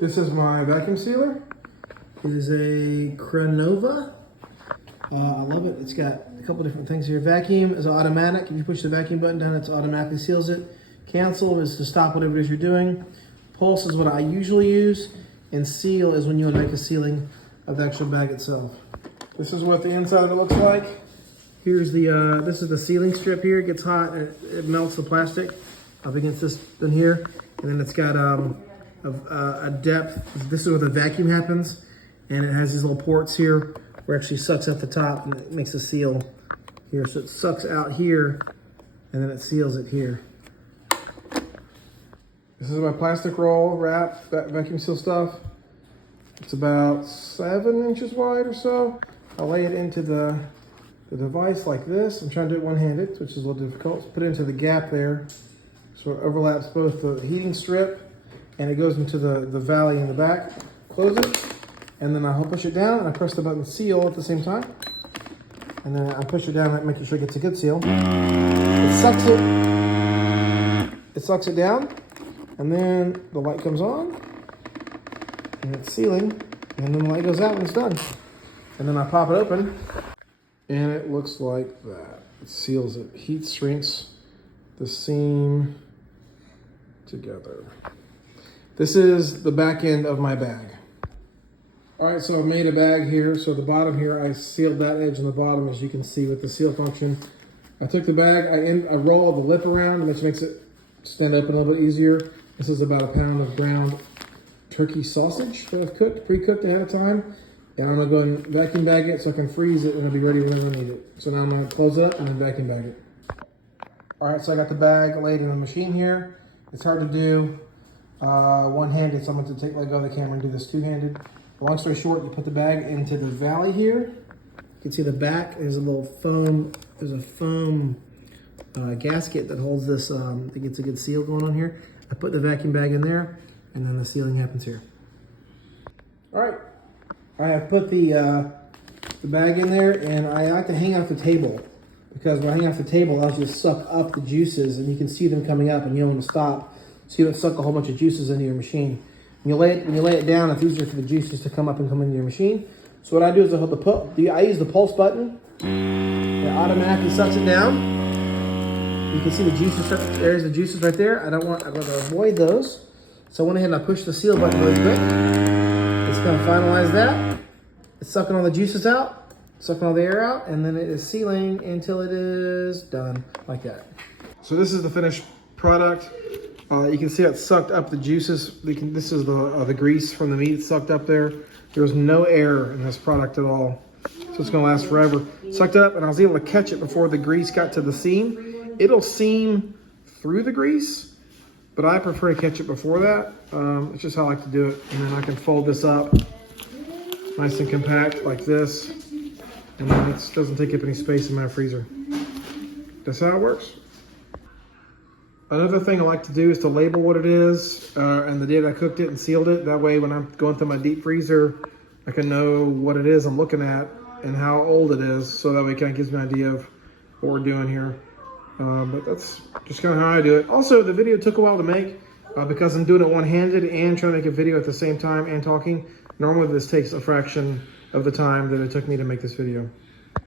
This is my vacuum sealer. It is a Crenovo. I love it. It's got a couple different things here. Vacuum is automatic. If you push the vacuum button down, it automatically seals it. Cancel is to stop whatever it is you're doing. Pulse is what I usually use. And seal is when you want to make a sealing of the actual bag itself. This is what the inside of it looks like. Here's the, this is the sealing strip here. It gets hot and it melts the plastic up against this in here. And then it's got a depth. This is where the vacuum happens. And it has these little ports here where it actually sucks out the top and it makes a seal here. So it sucks out here and then it seals it here. This is my plastic roll wrap vacuum seal stuff. It's about 7 inches wide or so. I'll lay it into the device like this. I'm trying to do it one-handed, which is a little difficult. Put it into the gap there. So it overlaps both the heating strip and it goes into the valley in the back. Close it, and then I'll push it down and I press the button seal at the same time. And then I push it down, making sure it gets a good seal. It sucks it down, and then the light comes on, and it's sealing, and then the light goes out when it's done. And then I pop it open, and it looks like that. It seals it, heat shrinks the seam together. This is the back end of my bag. All right, so I've made a bag here. So the bottom here, I sealed that edge on the bottom, as you can see with the seal function. I took the bag, I roll the lip around, which makes it stand open a little bit easier. This is about a pound of ground turkey sausage that I've cooked, pre-cooked ahead of time. And I'm gonna go and vacuum bag it so I can freeze it and it'll be ready whenever I need it. So now I'm gonna close it up and then vacuum bag it. All right, so I got the bag laid in the machine here. It's hard to do one-handed, so I'm going to let go of the camera and do this two-handed. Long story short, you put the bag into the valley here. You can see the back is a little foam. There's a foam gasket that holds this, that gets a good seal going on here. I put the vacuum bag in there, and then the sealing happens here. All right, I have put the bag in there, and I like to hang off the table because when I hang off the table, it allows you to suck up the juices, and you can see them coming up, and you don't want to stop. So you don't suck a whole bunch of juices into your machine. When you lay it down, it's easier for the juices to come up and come into your machine. So what I do is I use the pulse button. It automatically sucks it down. You can see the juices. There's the juices right there. I'm going to avoid those. So I went ahead and I pushed the seal button really quick. It's going to finalize that. It's sucking all the juices out, sucking all the air out, and then it is sealing until it is done, like that. So this is the finished product. You can see it sucked up the juices. This is the grease from the meat sucked up there. There was no air in this product at all. So it's gonna last forever. Sucked it up and I was able to catch it before the grease got to the seam. It'll seam through the grease, but I prefer to catch it before that. It's just how I like to do it. And then I can fold this up nice and compact like this. And then it doesn't take up any space in my freezer. That's how it works. Another thing I like to do is to label what it is and the date I cooked it and sealed it. That way when I'm going through my deep freezer, I can know what it is I'm looking at and how old it is. So that way it kind of gives me an idea of what we're doing here. But that's just kind of how I do it. Also, the video took a while to make because I'm doing it one-handed and trying to make a video at the same time and talking. Normally this takes a fraction of the time that it took me to make this video.